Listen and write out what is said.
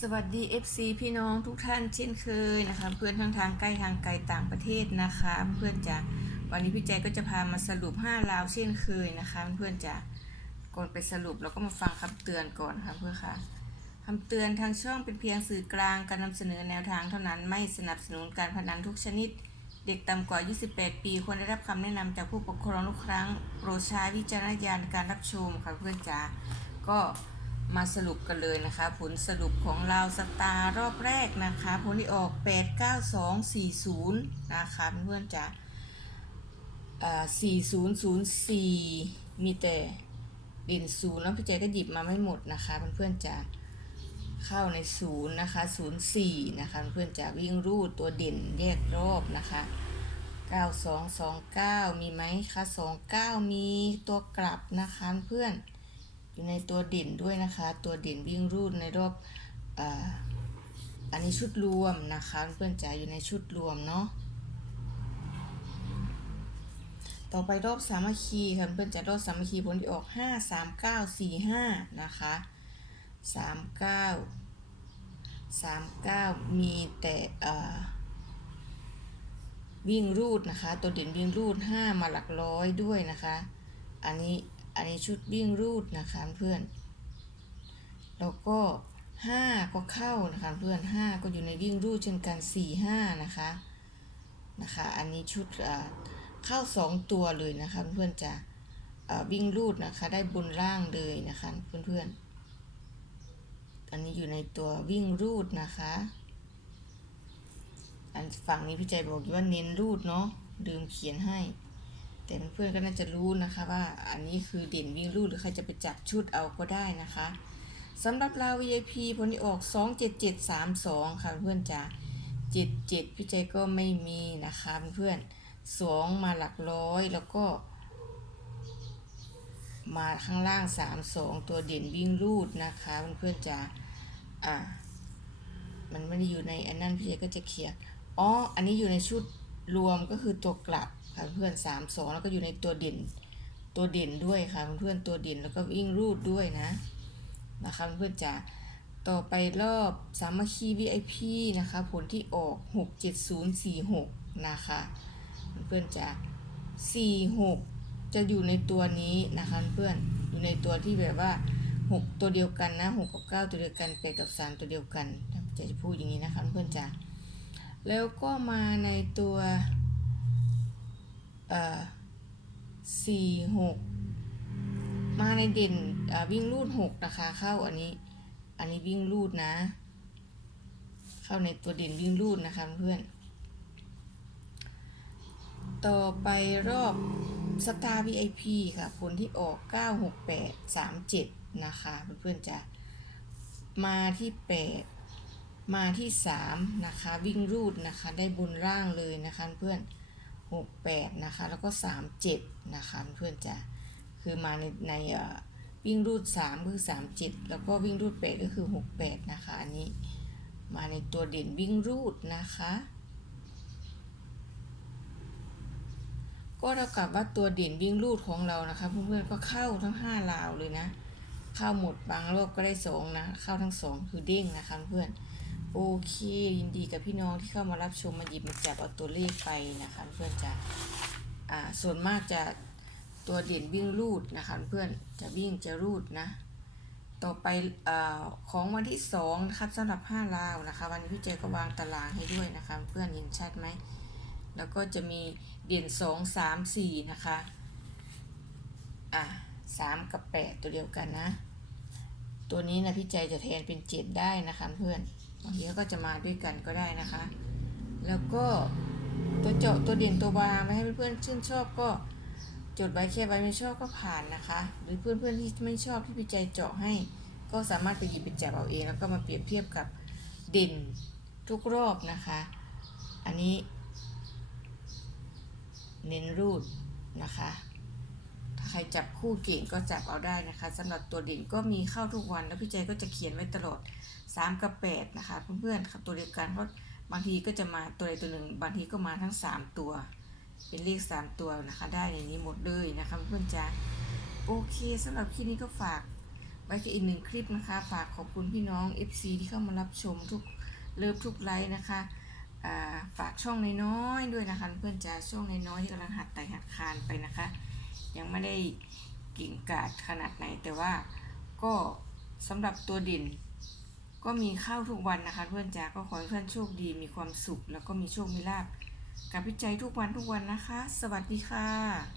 สวัสดี FC พี่น้องทุกท่านเช่นเคยนะคะเพื่อนทั้งทางใกล้ทางไกลต่างประเทศนะคะเพื่อนจะวันนี้พี่แจก็จะพามาสรุป5ลาวเช่นเคยนะคะเพื่อนจะก่อนไปสรุปเราก็มาฟังคำเตือนก่อนค่ะเพื่อนค่ะคำเตือนทางช่องเป็นเพียงสื่อกลางการนำเสนอแนวทางเท่านั้นไม่สนับสนุนการพนันทุกชนิด เด็กต่ำกว่า 28 ปีควรได้รับคำแนะนำจากผู้ปกครองทุกครั้งโปรดใช้วิจารณญาณในการรับชมค่ะเพื่อนจ๋าก็ มาสรุปกันเลยนะคะ ผลสรุปของเราสตาร์รอบแรกนะคะ ผลที่ออก 89240 นะคะเพื่อนๆจ๋าอ่า4004 มีแต่เด่นศูนย์แล้วพี่แจก็หยิบมาไม่หมดนะคะเพื่อนๆจ๋าเข้าในศูนย์นะคะศูนย์สี่นะคะเพื่อนจะวิ่งรูดตัวเด่นแยกรอบนะคะเก้าสองสองเก้ามีไหมคะสองเก้ามีตัวกลับนะคะเพื่อน อยู่ในตัวเด่นด้วยนะคะ ตัวเด่นวิ่งรูดในรอบออันนี้ชุดรวมนะคะ เพื่อนจะอยู่ในชุดรวมเนาะต่อไปรอบสามัคคีค่ะเพื่อนจะรอบสามัคคีผลที่ออกห้าสามเก้าสี่ห้านะคะสามเก้าสามเก้ามีแต่วิ่งรูดนะคะ ตัวเด่นวิ่งรูดห้ามาหลักร้อยด้วยนะคะ อันนี้ อันนี้ชุดวิ่งรูดนะคะเพื่อน แล้วก็ห้าก็เข้านะคะเพื่อนห้าก็อยู่ในวิ่งรูดเช่นกันสี่ห้านะคะนะคะ อันนี้ชุดเข้าสองตัวเลยนะคะเพื่อนจะวิ่งรูดนะคะได้บนล่างเลยนะคะเพื่อนๆ อันนี้อยู่ในตัววิ่งรูดนะคะ อันฝั่งนี้พี่ใจบอกว่าเน้นรูดเนาะลืมเขียนให้ แต่เพื่อนๆก็น่าจะรู้นะคะว่าอันนี้คือเด่นวิ่งรูดหรือใครจะไปจับชุดเอาก็ได้นะคะสำหรับเรา VIP ผลที่ออก 27732 ค่ะเพื่อนจ๋า77 พี่ใจก็ไม่มีนะคะเพื่อนสองมาหลักร้อยแล้วก็ มาข้างล่าง 3 2 ตัวเด่นวิ่งรูดนะคะเพื่อนๆจะอะมันไม่ได้อยู่ในอันนั้นพี่เจก็จะเขียนอ๋อ อันนี้อยู่ในชุด รวมก็คือตัวกลับค่ะเพื่อน3 2แล้วก็อยู่ในตัวเด่นตัวเด่นด้วยค่ะเพื่อนตัวเด่นแล้วก็วิ่งรูดด้วยนะนะคะเพื่อนๆจะต่อไปรอบสามัคคี VIP นะคะ ผลที่ออก 67046 นะคะเพื่อนๆจะ46 จะอยู่ในตัวนี้นะคะเพื่อนอยู่ในตัวที่แบบว่า 6 ตัวเดียวกันนะ 6 กับ 9 ตัวเดียวกัน8กับ 3 ตัวเดียวกันจะจะพูดอย่างนี้นะคะเพื่อนจ้ะ แล้วก็มาในตัวสี่หกมาในเด่นวิ่งรูดหกนะคะเข้าอันนี้ อันนี้วิ่งรูดนะ เข้าในตัวเด่นวิ่งรูดนะคะเพื่อน ต่อไปรอบสตาร์ VIP ค่ะ ผลที่ออก 968 37 นะคะ เพื่อนๆจะมาที่ 8 มาที่ 3 นะคะ วิ่งรูดนะคะ ได้บนล่างเลยนะคะเพื่อน 68 นะคะ แล้วก็ 37 นะคะเพื่อนจะคือมาในในเอ่อวิ่งรูด 3 คือ 37 แล้วก็วิ่งรูด 8 ก็คือ 68 นะคะ อันนี้มาในตัวเด่นวิ่งรูดนะคะ ก็เท่ากับว่าตัวเด่นวิ่งรูดของเรานะคะเพื่อนๆก็เข้าทั้ง 5 ราวเลยนะ เข้าหมดบางรอบก็ได้สองนะ เข้าทั้งสองคือเด้งนะคะเพื่อน โอเคยินดีกับพี่น้องที่เข้ามารับชมมาหยิบมาจับเอาตัวเลขไปนะคะเพื่อนจะอ่าส่วนมากจะตัวเด่นวิ่งรูดนะคะเพื่อนจะวิ่งจะรูดนะ ต่อไปอาของวันที่สองนะครับสำหรับ5ลาวนะคะ วันนี้พี่เจก็วางตารางให้ด้วยนะคะเพื่อนเห็นชัดไหมแล้วก็จะมีเด่นสองสามสี่นะคะอะสามกับแปดตัวเดียวกันนะ ตัวนี้นะพี่ใจจะแทนเป็นเจ็ดได้นะคะเพื่อน บางทีก็จะมาด้วยกันก็ได้นะคะ แล้วก็ตัวเจาะตัวเด่นตัววางไว้ให้เพื่อนๆชื่นชอบก็จดไว้แค่ไว้ไม่ชอบก็ผ่านนะคะ หรือเพื่อนๆที่ไม่ชอบที่พี่ใจเจาะให้ ก็สามารถไปหยิบไปจับเอาเอง แล้วก็มาเปรียบเทียบกับเด่นทุกรอบนะคะ อันนี้ เน้นรูดนะคะ รจับคู่เก่งก็จับเอาได้นะคะสำหรับตัวเด่นก็มีเข้าทุกวันแล้วพี่ใจก็จะเขียนไว้ตลอด 3 กับ 8 นะคะ เพื่อนๆครับตัวเดียวกันเพราะบางทีก็จะมาตัวใดตัวหนึ่ง บางทีก็มาทั้ง 3 ตัว เป็นเลข 3 ตัวนะคะ ได้ในนี้หมดเลยนะคะเพื่อนๆจ้าโอเคสำหรับคลิปนี้ก็ฝากไว้ที่อีกหนึ่งคลิปนะคะ ฝากขอบคุณพี่น้อง FC ที่เข้ามารับชมทุกเลิฟทุกไลค์นะคะฝากช่องน้อยๆด้วยนะคะ เพื่อนจ๋าช่องน้อยๆที่กำลังหัดไต่หัดคานไปนะคะ ยังไม่ได้กิ่งกาดขนาดไหน แต่ว่าก็สำหรับตัวดิน ก็มีเข้าทุกวันนะคะเพื่อนจ๋าก็ขอให้เพื่อนโชคดีมีความสุข แล้วก็มีโชคมีลาภกับพิจัยทุกวันทุกวันนะคะ สวัสดีค่ะ